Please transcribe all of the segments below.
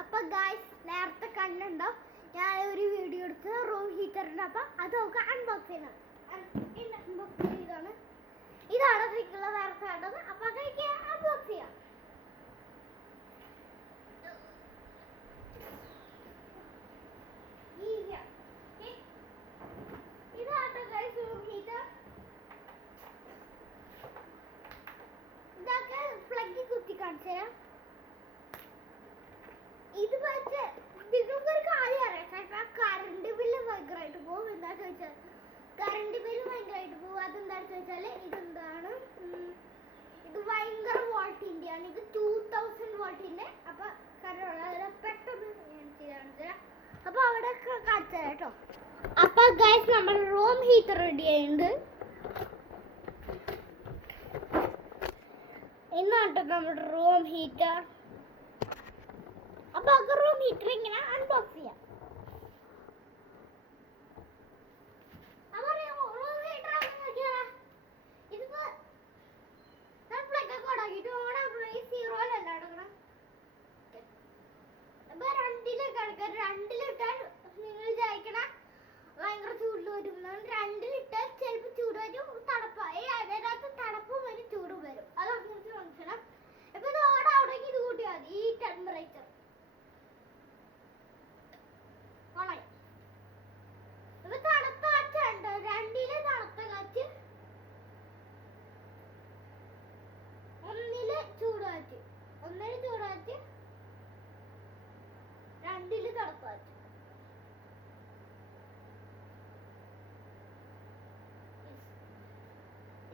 അപ്പൊ ഗൈസ് നേരത്തെ കണ്ടുണ്ടോ ഞാൻ ഒരു വീഡിയോ എടുത്ത് റൂം ഹീറ്ററിന്റെ അപ്പൊ അതൊക്കെ അൺബോക്സ് ചെയ്യണം. അൺബോക്സ് ചെയ്താണ് ഇതാണ് അതിലേക്കുള്ള നേരത്തെ കണ്ടത്. അപ്പൊ അതൊക്കെ അൺബോക്സ് ചെയ്യാം. ഇതാണ് ഗൈസ് റൂം ഹീറ്റർ. ഇതൊക്കെ പ്ലഗ് കുത്തി കാണിച്ചു തരാം. ഇത് വെച്ച് നിങ്ങൾക്കൊരു കാര്യം അറിയാം. ചിലപ്പോൾ കറണ്ട് ബില്ല് ഭയങ്കരമായിട്ട് പോകും. എന്താ ചോദിച്ചാൽ കറണ്ട് ബില്ല് ഭയങ്കരമായിട്ട് പോകും. അതെന്താണെന്ന് ചോദിച്ചാൽ ഇതെന്താണ്, ഇത് ഭയങ്കര വോൾട്ടിൻ്റെയാണ്. ഇത് 2000 വോൾട്ടിൻ്റെ. അപ്പോൾ കറണ്ട് പെട്ടെന്ന് അപ്പോൾ അവിടെ കാണിച്ചു തരാം കേട്ടോ. അപ്പോൾ ഗൈസ് നമ്മൾ റൂം ഹീറ്റർ റെഡി ആയിട്ടുണ്ട്. ഇന്നാട്ടോ നമ്മുടെ റൂം ഹീറ്റർ. അപ്പൊ റൂം ഹീറ്റർ ഇങ്ങനെ അൺബോക്സ് ചെയ്യാം. രണ്ടിലിട്ടാൽ നിങ്ങൾ വിചാരിക്കണ ഭയങ്കര ചൂട് വരും. രണ്ടിലിട്ടാൽ ചിലപ്പോൾ ചൂട് വരും, തണുപ്പായി. അതിനകത്ത് തണുപ്പും വരും, ചൂടും വരും. അത് അങ്ങനത്തെ ഫംഗ്ഷനാണ്. ഇപ്പൊ ഇത് അവിടേക്ക് ഇത് കൂട്ടിയാൽ മതി. ഈ ടെമ്പറേച്ചർ ഇപ്പൊ തണുത്ത കാറ്റുണ്ട്. രണ്ടില് തണുത്ത കാറ്റ്, ഒന്നില് ചൂടുകാറ്റ്. ഒന്നില് ചൂടുകാറ്റ്, രണ്ടില് തണുത്ത കാറ്റ്.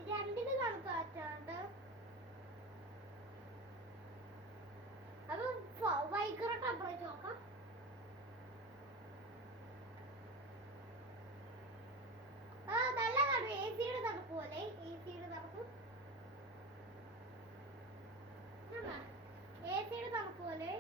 രണ്ടില് തണുത്ത കാറ്റാണ്ട്. അപ്പൊ ഭയങ്കര ടെമ്പറേച്ചർ നോക്കാം. നല്ല തണുപ്പ്, എസിയുടെ തണുപ്പ് പോലെ. എസിയുടെ തണുപ്പ്, എസിയുടെ തണുപ്പ് പോലെ.